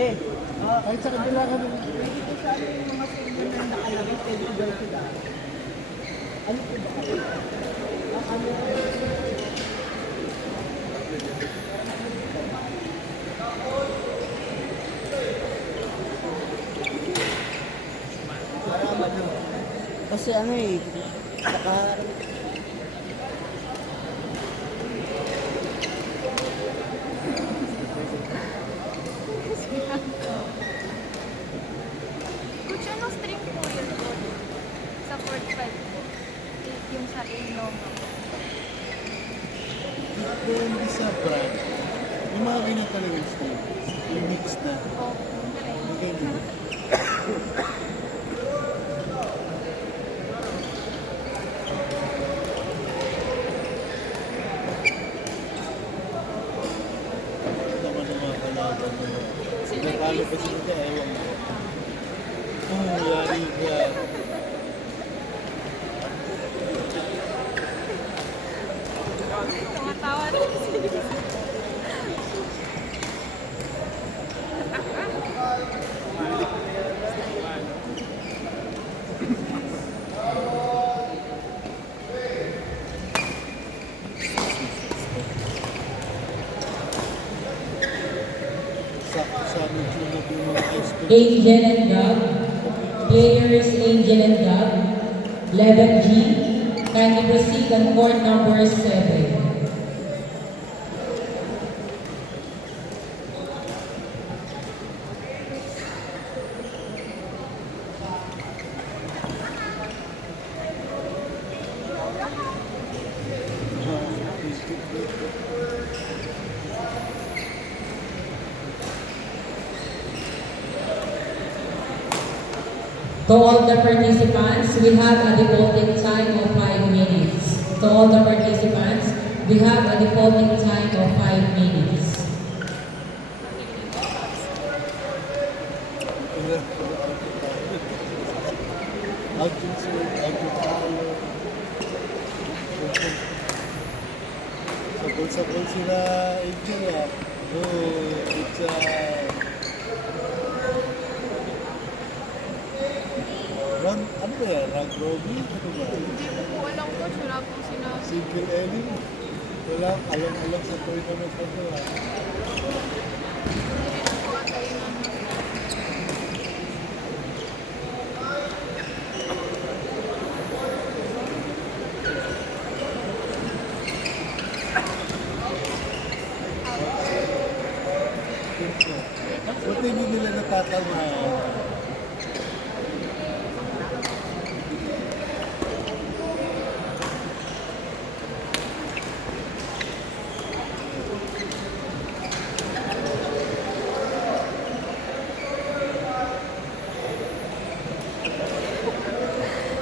Kahit sa kabila ka nung... Dito sa ano yung mga single na nakalagay, pwede ko daw sila. Ano po ba kayo? Ang ano kasi ano eh, saka Coach, anong string po yun po? Sa 45 po. Yung sa Innova. Depende sa brand. Yung mga ganyan talagang style. Yung mix na. Okay. Yung ganyan. Naman ng mga kalaban mo. Nagkalo pa sila ka, ewan mo. Yari ka. Tumatawa na sila. Sa medyo na yung mga high school. Angel and Gab. Players Angel and Gab. 11G. Kindly proceed on court number 7. To all the participants, we have a defaulting time of 5 minutes. To all the participants, we have a defaulting time of 5 minutes. Sabol-sabol sila Angel ah. It's ano ba yan? Rag Robbie? Ano ba? Hindi ko po alam ko. Wala pong sinabi. Single Ellie? Wala, alam-alam sa tournament na ito ah. Hindi rin po ata yun ano. Buti hindi nila natatamaan.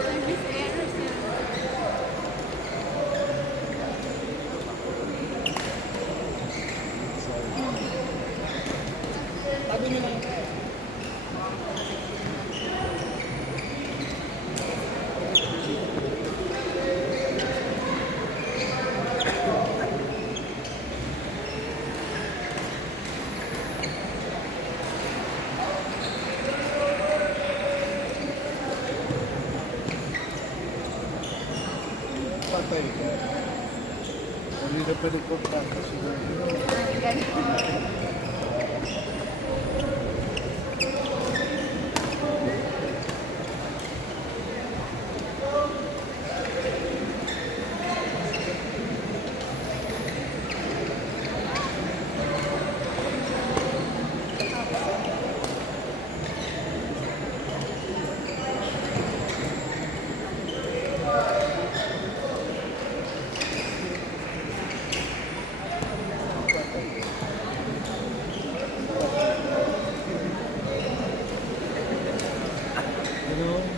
Service error sila. sabi nyo lang. Patay ka. Hindi na pa nagpunta siguro. Ganun.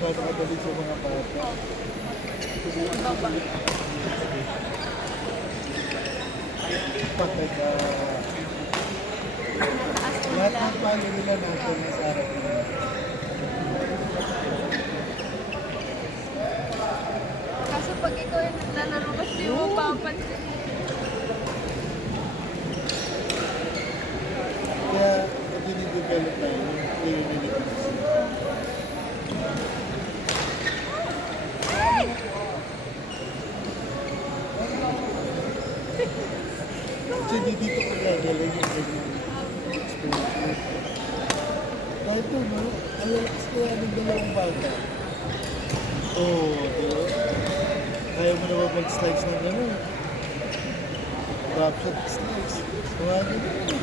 Napakadali sa mga bata. Patay ka. Lahat ng pali nila natin na sa harap nila. Kaso pag ikaw yung naglalaro ka, di mo papansin. Kaya, pag dinidevelop Kasi di dito ka gagaling yung ganyan exposure. Kahit po, no? Ang lakas kaya ng dalawang bata. Oo, diba? Kaya mo naman mag-slice ng gano'n. Drop shot slice. Tumagin mo.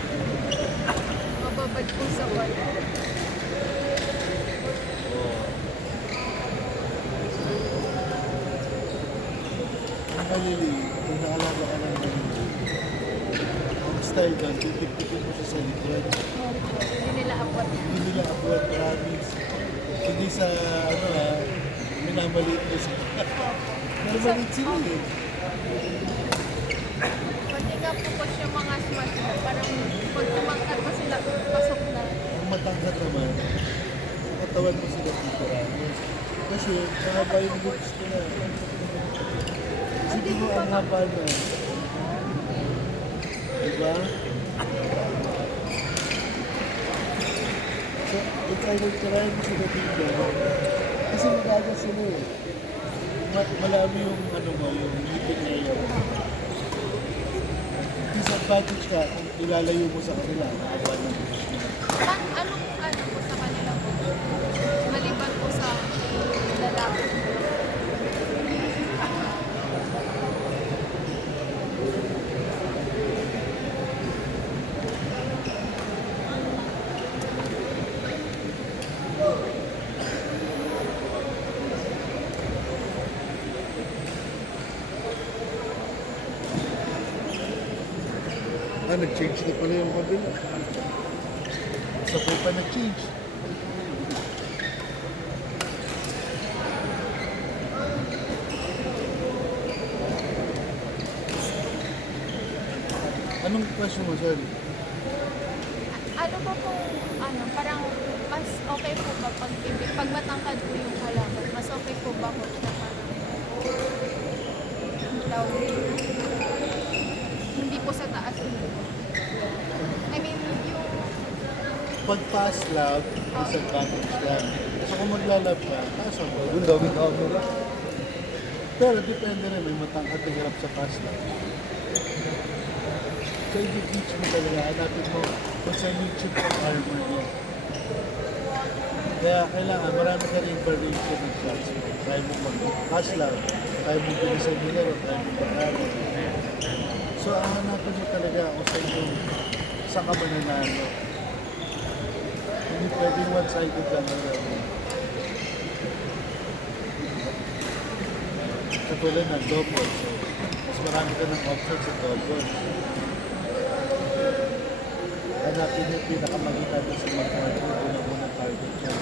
Mababad po sa wall. Ang maliliit, kung naalala ka ng maliliit, ang style doon, titip-tipin mo siya sa likod. Hindi nila abot. Hindi nila abot, promise. Hindi sa, ano ha, minamaliit mo sila. Pero maliit sila eh. Pati nga po po siya mga smart. Parang pag tumangkat mo sila, pasok na. Ang matangkat naman, sa katawan mo sila titiranos. Kasi, mahaba yung lips nila. Sige mo, ang haba na. Diba? So, ikaw nagtirayan mo sila dito. Kasi magaga sila eh. Malami yung ano mo, yung ngipin na yun. Disadvantage ka kung ilalayo mo sa kanila. Haba na. Anong ano po sa kanila po? Maliban po sa lalaki. Nag-change na pala yung kabila. Sabay pa nag-change. Anong question mo, sorry? Ano ba kung, ano, parang mas okay po ba pag matangkad po yung halaman, mas okay po ba kung na parang tawag dito? Hindi po sa taas. I mean, yung Pag fast love, disadvantage lang. So kung maglalab ka, taas ang ball. Doon daw yung camera. Pero depende rin, may matangkad na hirap sa fast love. So i-teach mo talaga, hanapin mo kung saan yung chip ng armor niya. Kaya kailangan, marami ka rin variation ng shots mo. Kaya mo mag-fast love, kaya mo bilisan nyo laro, kaya mo mag-aro. So ang hanapin mo talaga kung saan yung saan ka mananalo. Hindi pwedeng one-sided lang ang laro. Katulad ng double, so mas marami ka ng options sa double. Hanapin yung pinakamagita doon sa mag-target, unang-unang target niya.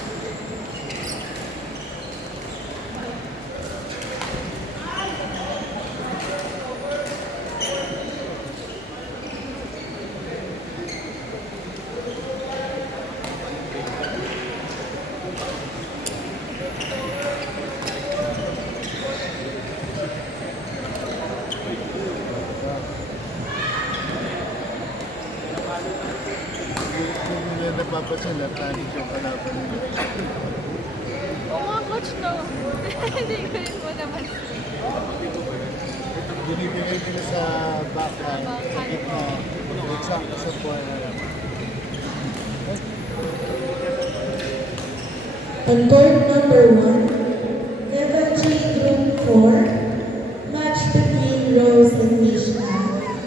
Kung nila napapansin, latanis yung kalaban nila. Oo nga, coach, no? Hindi ko rin mo naman. Binibigay nila sa backhand, sa gitna, eksakto sa forehand. On court number 1, level 3 group 4, match between Rose and Mishka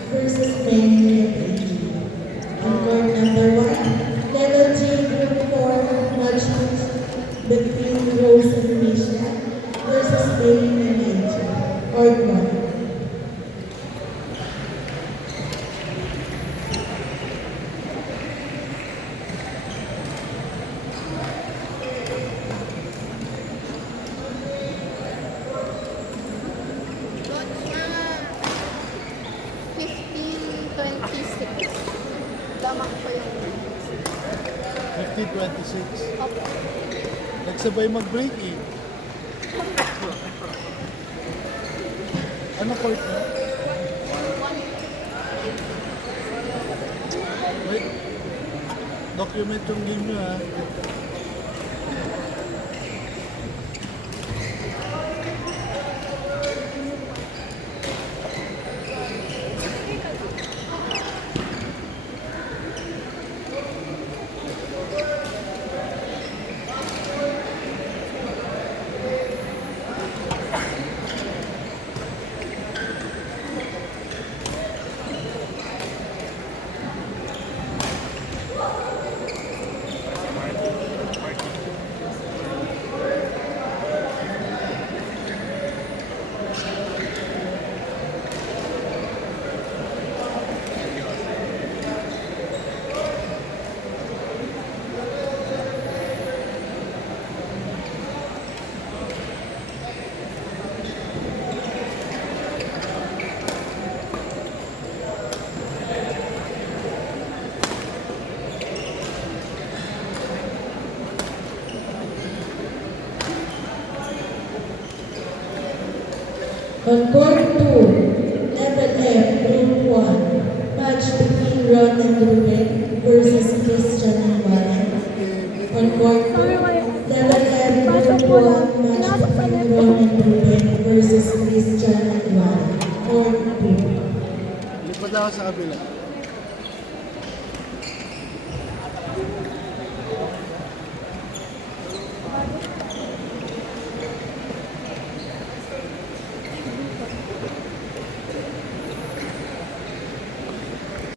versus Benny and Angie. On court number 1, level 3 group 4, match between Rose and Mishka versus Benny and Angie. Court 1. Coach, 15-26. Damak ko yung 15-26. Opo. Nagsabay mag-break eh. Ano court na? Wait. Document yung game nyo ha. On court 2, level F, group 1, match between Ron and Ruben versus Christian and Warren. On court 2, level F, group 1, match between Ron and Ruben versus Christian and Warren. Court 2. Lipat ako sa kabila.